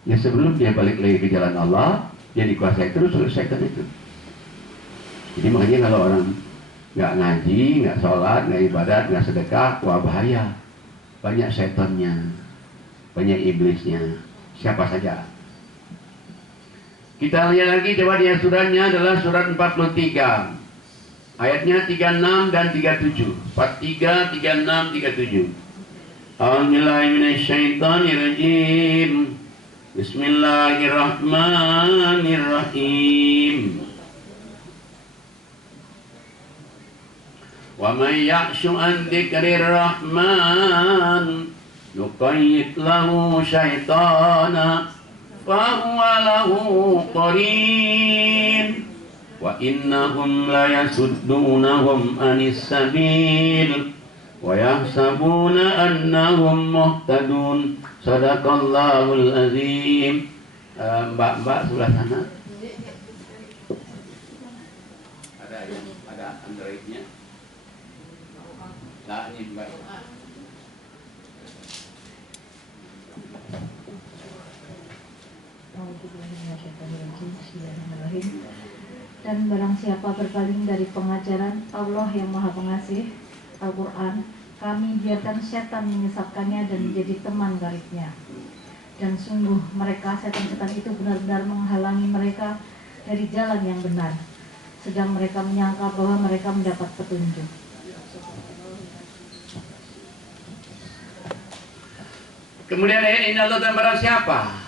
Ya sebelum dia balik lagi ke jalan Allah, dia dikuasai terus oleh syaitan itu. Jadi makanya kalau orang nggak ngaji, nggak sholat, nggak ibadat, nggak sedekah, wah bahaya. Banyak syaitannya, banyak iblisnya, siapa saja. Kita lihat lagi, coba dia suratnya adalah surat 43. Ayatnya 36 dan 37. 43, 36, 37. A'udzubillahi minasyaitonirrajim. Bismillahirrahmanirrahim. Wa may ya'shu an dzikrir rahman nuqayyid lahu syaitana fa huwa lahu qarin wa innahum la yasuddunahum anis sabil wa yahsabuna annahum muhtadun. Sadaqallahul azim. Mbak-mbak sebelah sana ada Androidnya. Nah, ini Mbak. Dan barang siapa berpaling dari pengajaran Allah yang Maha Pengasih, Al-Quran, kami biarkan setan menyesatkannya dan menjadi teman karibnya. Dan sungguh mereka setan-setan itu benar-benar menghalangi mereka dari jalan yang benar, sedang mereka menyangka bahwa mereka mendapat petunjuk. Kemudian ayat ini Allah dan barang siapa?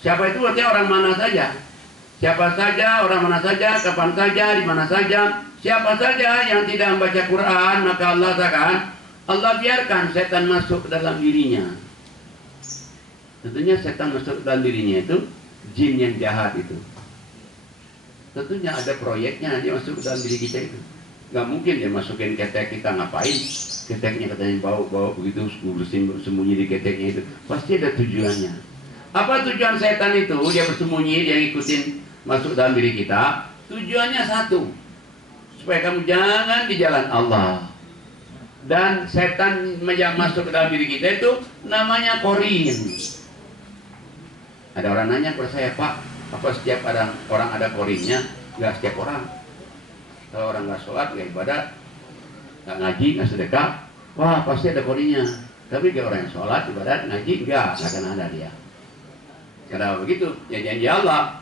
Siapa itu artinya orang mana saja. Siapa saja, orang mana saja, kapan saja, di mana saja. Siapa saja yang tidak membaca Quran, maka Allah katakan, Allah biarkan setan masuk ke dalam dirinya. Tentunya setan masuk ke dalam dirinya itu jin yang jahat itu. Tentunya ada proyeknya dia masuk ke dalam diri kita itu. Gak mungkin dia masukin ketek kita, ngapain? Keteknya katanya bawa begitu, bersembunyi di keteknya itu. Pasti ada tujuannya. Apa tujuan setan itu? Dia bersembunyi, dia ngikutin masuk dalam diri kita. Tujuannya satu, supaya kamu jangan di jalan Allah. Dan setan yang masuk ke dalam diri kita itu namanya korin. Ada orang nanya kepada saya, Pak, apa setiap orang ada korinnya? Enggak setiap orang. Kalau orang nggak sholat, nggak ibadat, nggak ngaji, nggak sedekah, wah pasti ada korinnya. Tapi kalau orang yang sholat, ibadat, ngaji, enggak akan ada dia. Karena begitu, ya janji Allah.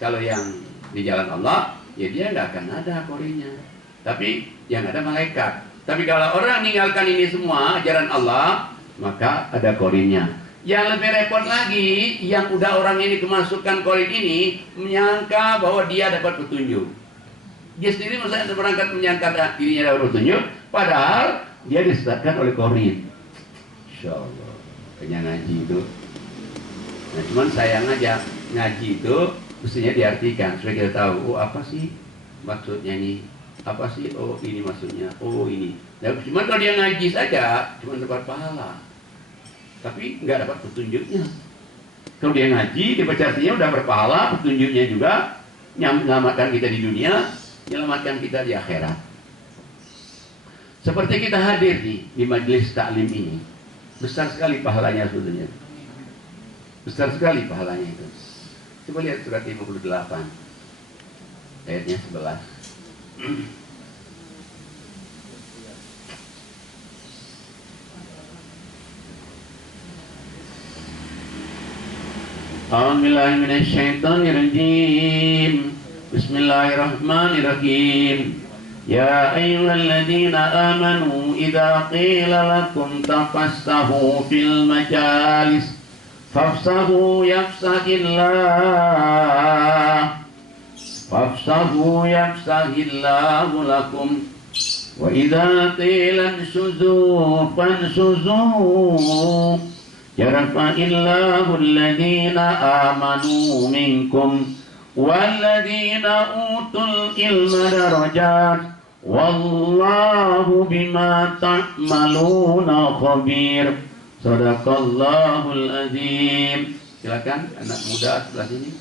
Kalau yang di jalan Allah, ya dia nggak akan ada korinnya. Tapi yang ada malaikat. Tapi kalau orang meninggalkan ini semua ajaran Allah, maka ada korinnya. Yang lebih repot lagi, yang udah orang ini kemasukan korin ini menyangka bahwa dia dapat petunjuk. Dia sendiri misalnya berangkat menyangka dirinya dapat petunjuk, padahal dia disesatkan oleh korin. Insya Allah, kayaknya ngaji itu. Nah, cuman sayang aja ngaji itu mestinya diartikan supaya kita tahu, oh apa sih maksudnya ini. Apa sih? Oh ini maksudnya. Oh ini. Nah, cuma kalau dia ngaji saja, cuma dapat pahala, tapi nggak dapat petunjuknya. Kalau dia ngaji, dia baca artinya udah berpahala, petunjuknya juga menyelamatkan kita di dunia, menyelamatkan kita di akhirat. Seperti kita hadir di majelis taklim ini, besar sekali pahalanya sebetulnya. Besar sekali pahalanya itu. Coba lihat surat 58 ayatnya 11. A'udzubillahi minasyaitonirrajim. Bismillahirrahmanirrahim. Ya ayyuhalladzina amanu idza qila lakum tafassahu fil majalis fafsahu yafsahillah fafsahu yafsahillahu lakum wa idza qila anshuzu fanshuzu yarfa'illahu alladhina amanu minkum walladzina utul ilma darajat wallahu bima ta'maluna khabir. Sadaqallahul azim. Silakan anak muda sebelah sini.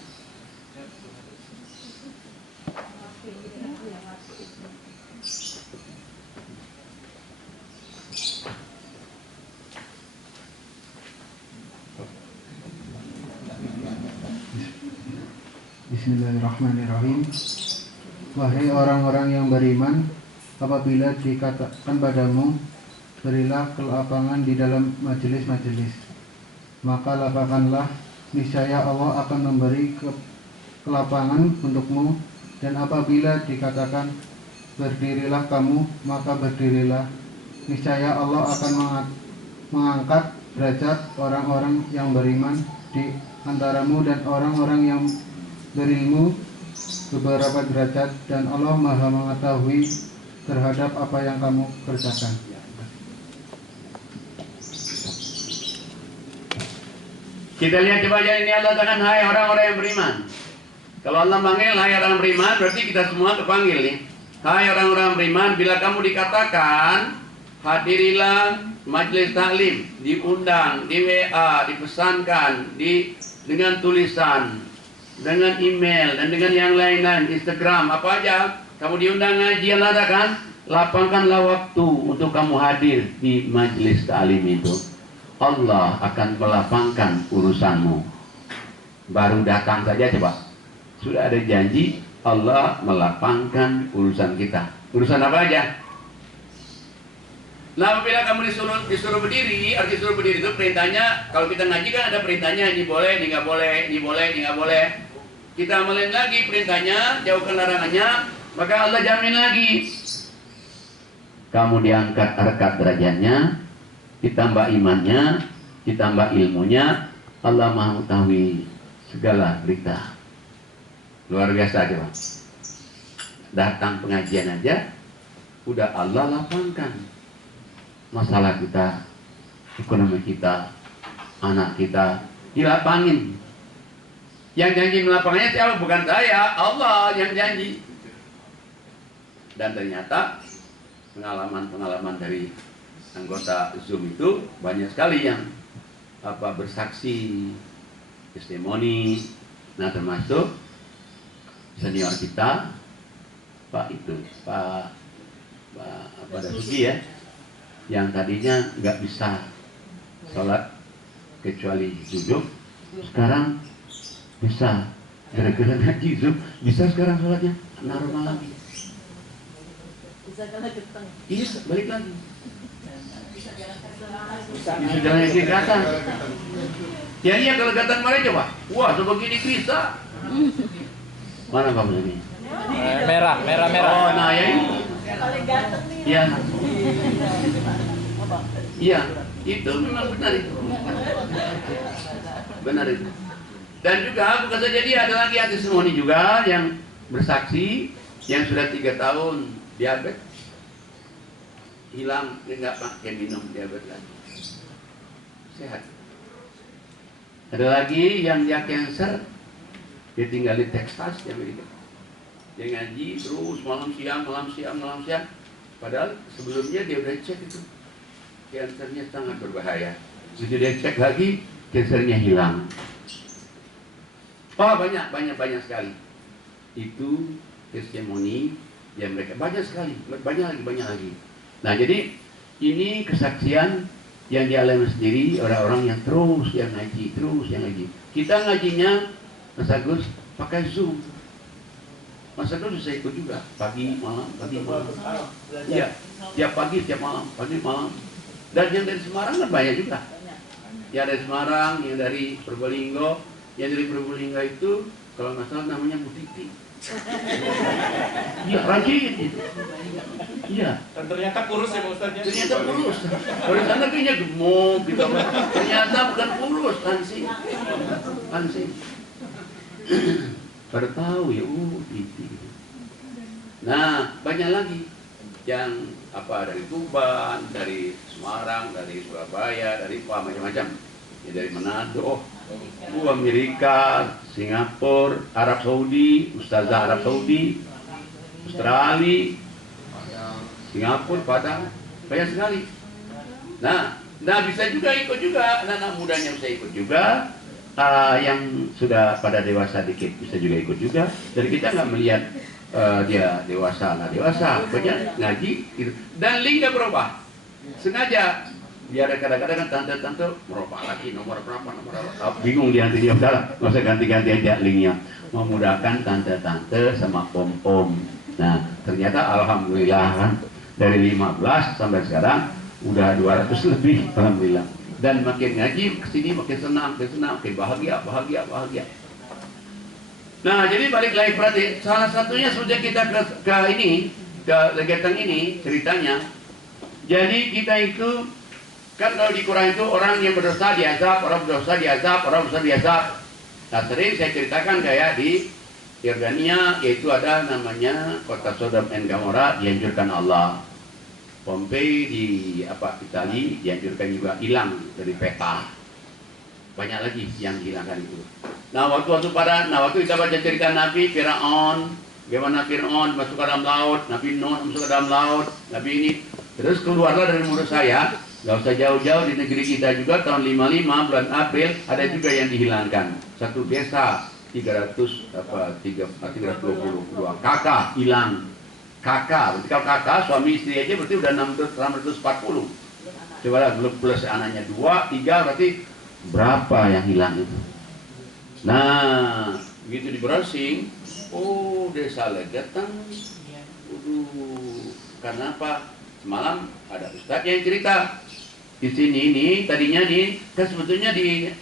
Bismillahirrahmanirrahim. Wahai orang-orang yang beriman, apabila dikatakan padamu, berilah kelapangan di dalam majelis-majelis, maka lapangkanlah, niscaya Allah akan memberi kelapangan untukmu. Dan apabila dikatakan berdirilah kamu, maka berdirilah, niscaya Allah akan mengangkat derajat orang-orang yang beriman di antaramu dan orang-orang yang berilmu beberapa derajat, dan Allah Maha mengetahui terhadap apa yang kamu kerjakan. Kita lihat coba aja, ini Allah katakan, hai orang-orang yang beriman. Kalau Allah panggil hai orang beriman, berarti kita semua terpanggil nih. Hai orang-orang beriman, bila kamu dikatakan hadirilah majelis taklim, diundang, di WA, dipesankan, dengan tulisan, dengan email, dan dengan yang lain-lain, Instagram, apa aja, kamu diundang ngaji, Allah katakan, lapangkanlah waktu untuk kamu hadir di majelis taklim itu. Allah akan melapangkan urusanmu. Baru datang saja coba, sudah ada janji Allah melapangkan urusan kita. Urusan apa aja? Nah, apabila kamu disuruh berdiri, arti disuruh berdiri itu perintahnya. Kalau kita ngaji kan ada perintahnya, ini boleh, ini nggak boleh, ini boleh, ini nggak boleh. Kita amalin lagi perintahnya, jauhkan larangannya, maka Allah jamin lagi. Kamu diangkat harkat derajatnya, ditambah imannya, ditambah ilmunya. Allah Maha mengetahui segala berita. Luar biasa coba. Datang pengajian aja udah Allah lapangkan masalah kita, ekonomi kita, anak kita dilapangin. Yang janji melapangnya siapa? Bukan saya, Allah yang janji. Dan ternyata pengalaman-pengalaman dari anggota Zoom itu banyak sekali yang bersaksi, testimoni. Nah, termasuk senior kita, Pak Dasuki ya, yang tadinya nggak bisa sholat kecuali duduk, sekarang bisa gara-gara ngaji Zoom, bisa sekarang sholatnya normal lagi. Bisa kena keteng. Iya, balik lagi. Bisa jalan kelihatan. Ya iya, kalau kelihatan kemarin coba. Wah, sebegini bisa. Mana kamu ini? Merah. Oh, nah ya ini. Paling ganteng nih. Iya. Iya, itu memang benar itu. Benar itu. Dan juga bukan saja dia, ada lagi testimoni juga yang bersaksi yang sudah 3 tahun diabetes. Hilang, dia nggak pakai minum diabetes lagi. Sehat. Ada lagi yang dia cancer, dia tinggal di Texas di Amerika. Dia ngaji terus malam siang. Padahal sebelumnya dia udah cek itu, kansernya sangat berbahaya. Begitu dia cek lagi, kansernya hilang. Oh, banyak sekali. Itu testimoni yang mereka banyak sekali, banyak lagi. Nah, jadi ini kesaksian yang dialami sendiri orang-orang yang terus yang ngaji. Kita ngajinya Mas Agus pakai Zoom. Mas Agus bisa ikut juga pagi malam. Iya, tiap pagi, tiap malam, pagi malam. Dan yang dari Semarang kan banyak juga. Yang dari Semarang, yang dari Probolinggo. Yang dari Probolinggo itu kalau nggak salah namanya Bu Titi. Iya, rajin itu. Iya. Dan ternyata kurus ya Pak Ustadz. Ternyata kurus. Dari sana kayaknya gemuk gitu. Ternyata bukan kurus, langsing. Baru tahu ya, Titi. Nah, banyak lagi yang dari Tuban, dari Semarang, dari Surabaya, dari macam-macam. Ya, dari Manado, Amerika, Singapura, Arab Saudi, Ustazah Arab Saudi, Australia, Singapura, Padang, banyak sekali. Nah bisa juga ikut juga, anak-anak mudanya bisa ikut juga, yang sudah pada dewasa dikit bisa juga ikut juga. Dan kita nggak melihat dia dewasa nggak dewasa, banyak ngaji gitu. Dan link nggak berubah, sengaja. Biar kadang-kadang tante-tante merubah lagi nomor berapa, bingung dia nanti dia udah nggak usah ganti-ganti aja linknya, memudahkan tante-tante sama om-om. Nah ternyata alhamdulillah kan dari 15 sampai sekarang udah 200 lebih alhamdulillah. Dan makin ngaji kesini makin senang, makin bahagia. Nah jadi balik lagi, berarti salah satunya sudah kita ke Legetang ini ceritanya. Jadi kita itu Kan kalau di Quran itu orang yang berdosa diazab, orang berdosa diazab, orang berdosa diazab. Nah sering saya ceritakan kayak di Yordania, yaitu ada namanya kota Sodom dan Gomora dihancurkan Allah. Pompei di Itali dihancurkan juga, hilang dari peta. Banyak lagi yang dihilangkan itu. Nah waktu kita baca cerita Nabi Firaun, bagaimana Firaun masuk ke dalam laut, Nabi Nuh masuk ke dalam laut, Nabi ini terus keluarlah dari mulut saya. Gak usah jauh-jauh, di negeri kita juga tahun 55 bulan April ada juga yang dihilangkan. Satu desa 322 kakak hilang. Kakak, berarti kalau kakak suami istri aja berarti udah 640. Coba lah belum plus anaknya 2, 3 berarti berapa yang hilang itu. Nah, begitu di browsing, oh desa Legetang. Karena apa? Semalam ada ustadz yang cerita. Di sini ini tadinya kan sebetulnya di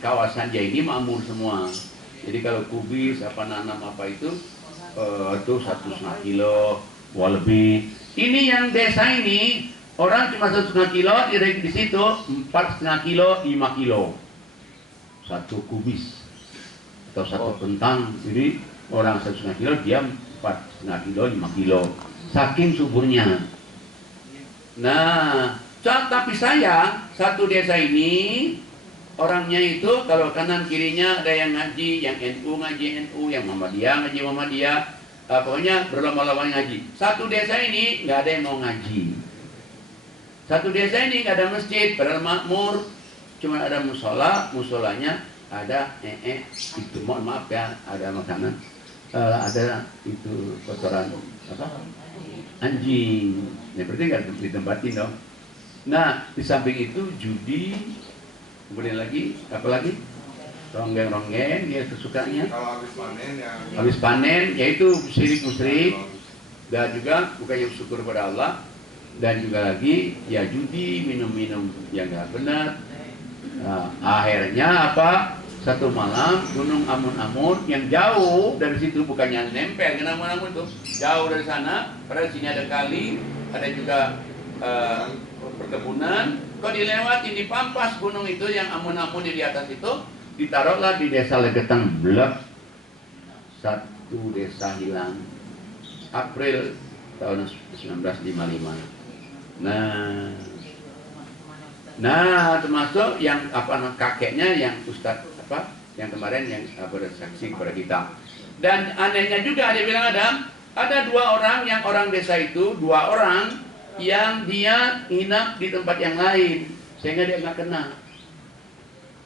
kawasan dia ini makmur semua. Jadi kalau kubis nanam apa itu 1,5 kilo lebih. Ini yang desa ini orang cuma 1,5 kilo, di situ 4,5 kilo, 5 kilo. 1 kubis atau 1 pentang. Jadi orang 1,5 kilo dia 4,5 kilo, 5 kilo. Saking suburnya. Nah, tapi saya satu desa ini orangnya itu kalau kanan kirinya ada yang ngaji, yang NU ngaji NU, yang Muhammadiyah ngaji Muhammadiyah, pokoknya berlomba-lomba ngaji. Satu desa ini nggak ada yang mau ngaji. Satu desa ini nggak ada masjid, padahal makmur, cuma ada musolanya ada itu mohon maaf ya, ada makanan, ada itu kotoran anjing, ya berarti nggak ditempatin dong. Nah, di samping itu judi, kemudian lagi, apa lagi? Ronggeng-ronggeng, dia kesukaannya. Kalau habis panen, yaitu syirik musyrik, dan juga bukannya syukur pada Allah, dan juga lagi, ya judi, minum-minum yang nggak benar. Nah, akhirnya apa? Satu malam, Gunung Amun-Amun yang jauh dari situ, bukannya nempel, Gunung Amun-Amun itu jauh dari sana, padahal sini ada kali, ada juga perkebunan. Kok dilewati di pampas gunung itu yang Amun-Amun di atas itu, ditaruhlah di desa Legetang, blek. Satu desa hilang. April tahun 1955. Nah termasuk yang kakeknya yang Ustadz yang kemarin yang bersaksi kepada kita. Dan anehnya juga dia bilang ada 2 orang yang orang desa itu, 2 orang yang dia hinap di tempat yang lain sehingga dia nggak kena.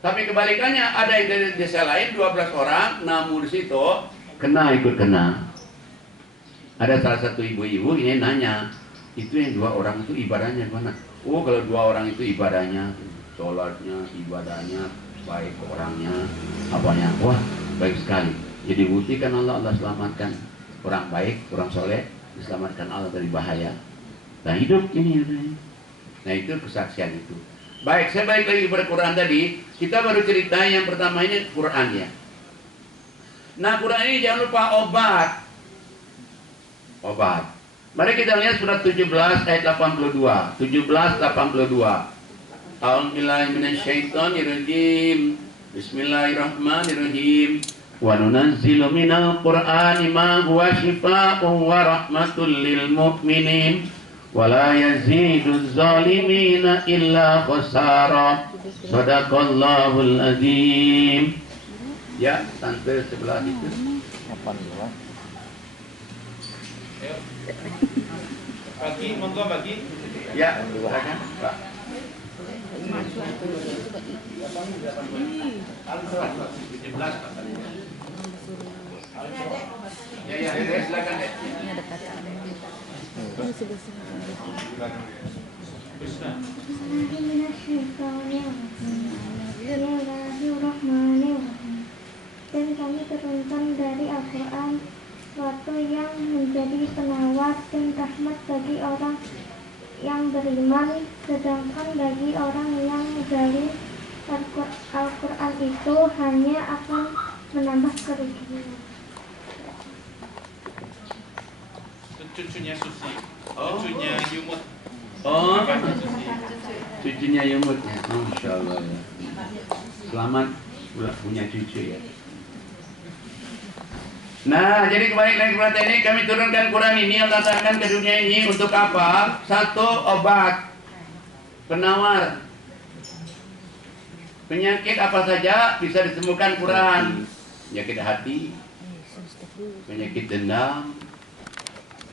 Tapi kebalikannya ada yang dari desa lain 12 orang namun di situ ikut kena. Ada salah satu ibu-ibu ini nanya, itu yang 2 orang itu ibadahnya mana? Oh kalau 2 orang itu ibadahnya, sholatnya, ibadahnya baik orangnya, apanya, wah baik sekali. Jadi buktikan Allah selamatkan orang baik, orang soleh diselamatkan Allah dari bahaya. Nah hidup ini. Nah itu kesaksian itu. Baik, saya balik lagi kepada Quran tadi. Kita baru cerita yang pertama ini Quran ya. Nah Quran ini jangan lupa obat. Mari kita lihat surat 17 ayat 82. 17:82. A'udzubillahi minasyaitonirrajim. Bismillahirrahmanirrahim. Wa nunazzilu minal Qur'ani ma huwa syifaa'un wa rahmatul lil mu'minin. Wala yaziduz zalimina illa khasara. Sadaqallahul azim. Ya, tante sebelah itu. Bagi, monggo bagi. Ya, silakan, Pak. Ya, silakan deh. Bismillahirrahmanirrahim. Dan kami turunkan dari Al-Quran suatu yang menjadi penawar dan rahmat bagi orang yang beriman, sedangkan bagi orang yang zalim Al-Quran itu hanya akan menambah kerugian. Cucunya Susi, cucunya Yumut. Oh, Cucunya Yumut ya, Masya Allah ya. Selamat punya cucu ya. Nah, jadi kembali lagi kepada ini, kami turunkan Quran ini yang datangkan ke dunia ini untuk apa? Satu, obat penawar penyakit apa saja bisa disembuhkan Quran. Penyakit hati, penyakit dendam,